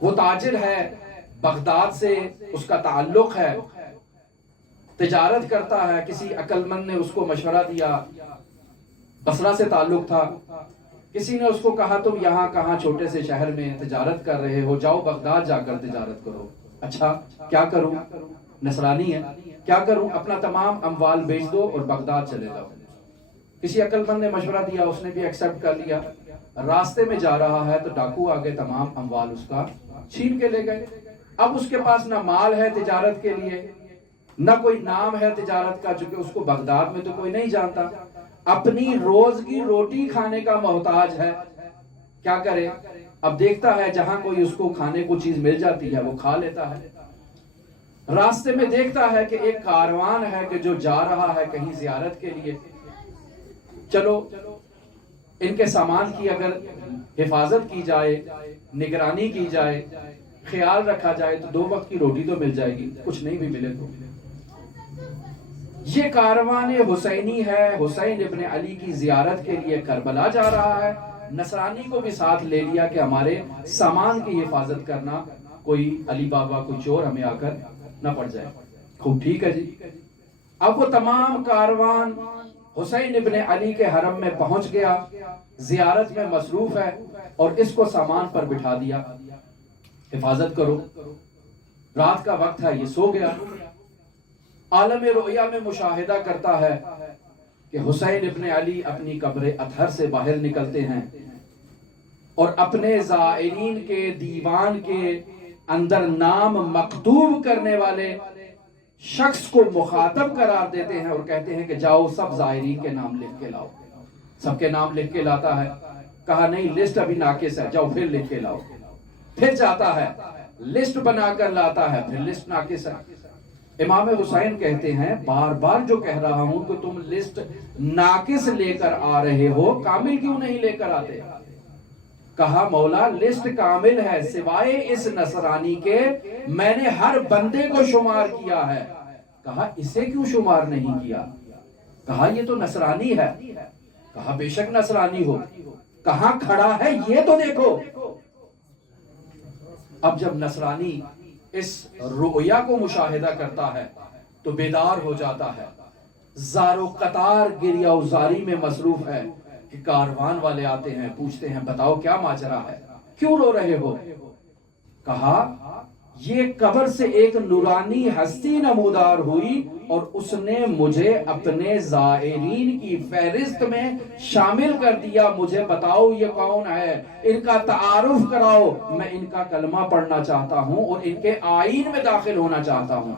وہ تاجر ہے، بغداد سے اس کا تعلق ہے، تجارت کرتا ہے. کسی عقل مند نے اس کو مشورہ دیا، بصرہ سے تعلق تھا. کسی نے اس کو کہا تم یہاں کہاں چھوٹے سے شہر میں تجارت کر رہے ہو، جاؤ بغداد جا کر تجارت کرو. اچھا کیا کروں؟ نصرانی ہے، کیا کروں؟ اپنا تمام اموال بیچ دو اور بغداد چلے جاؤ. کسی عقل مند نے مشورہ دیا، اس نے بھی ایکسپٹ کر لیا. راستے میں جا رہا ہے تو ڈاکو آگے تمام اموال اس کا چھین کے لے گئے. اب اس کے پاس نہ مال ہے تجارت کے لیے، نہ کوئی نام ہے تجارت کا، چونکہ اس کو بغداد میں تو کوئی نہیں جانتا. اپنی روز کی روٹی کھانے کا محتاج ہے. کیا کرے؟ اب دیکھتا ہے جہاں کوئی اس کو کھانے کو چیز مل جاتی ہے وہ کھا لیتا ہے. راستے میں دیکھتا ہے کہ ایک کاروان ہے کہ جو جا رہا ہے کہیں زیارت کے لیے. چلو ان کے سامان کی اگر حفاظت کی جائے، نگرانی کی جائے، خیال رکھا جائے تو 2 وقت کی روٹی تو مل جائے گی، کچھ نہیں بھی ملے تو. یہ کاروان حسینی ہے، حسین ابن علی کی زیارت کے لیے کربلا جا رہا ہے. نصرانی کو بھی ساتھ لے لیا کہ ہمارے سامان کی حفاظت کرنا، کوئی علی بابا کوئی چور ہمیں آ کر نہ پڑ جائے. خوب ٹھیک ہے جی. اب وہ تمام کاروان حسین ابن علی کے حرم میں پہنچ گیا، زیارت میں مصروف ہے، اور اس کو سامان پر بٹھا دیا، حفاظت کرو. رات کا وقت ہے، یہ سو گیا. عالم رؤیا میں مشاہدہ کرتا ہے کہ حسین ابن علی اپنی قبر اطہر سے باہر نکلتے ہیں اور اپنے زائرین کے دیوان کے اندر نام مکتوب کرنے والے شخص کو مخاطب قرار دیتے ہیں اور کہتے ہیں کہ جاؤ سب زائرین کے نام لکھ کے لاؤ. سب کے نام لکھ کے لاتا ہے. کہا نہیں لسٹ ابھی ناقص ہے، جاؤ پھر لکھ کے لاؤ. پھر جاتا ہے، لسٹ بنا کر لاتا ہے، پھر لسٹ ناقص ہے. امام حسین کہتے ہیں بار بار جو کہہ رہا ہوں کہ تم لسٹ ناقص لے کر آ رہے ہو، کامل کیوں نہیں لے کر آتے؟ کہا مولا لسٹ کامل ہے، سوائے اس نصرانی کے میں نے ہر بندے کو شمار کیا ہے. کہا اسے کیوں شمار نہیں کیا؟ کہا یہ تو نصرانی ہے. کہا بے شک نصرانی ہو، کہاں کھڑا ہے یہ تو دیکھو. اب جب نصرانی اس رؤیا کو مشاہدہ کرتا ہے تو بیدار ہو جاتا ہے. زار و قطار گریہ و زاری میں مصروف ہے کہ کاروان والے آتے ہیں، پوچھتے ہیں بتاؤ کیا ماجرا ہے، کیوں رو رہے ہو؟ کہا یہ قبر سے ایک نورانی ہستی نمودار ہوئی اور اس نے مجھے اپنے زائرین کی فہرست میں شامل کر دیا. مجھے بتاؤ یہ کون ہے، ان کا تعارف کراؤ، میں ان کا کلمہ پڑھنا چاہتا ہوں اور ان کے آئین میں داخل ہونا چاہتا ہوں.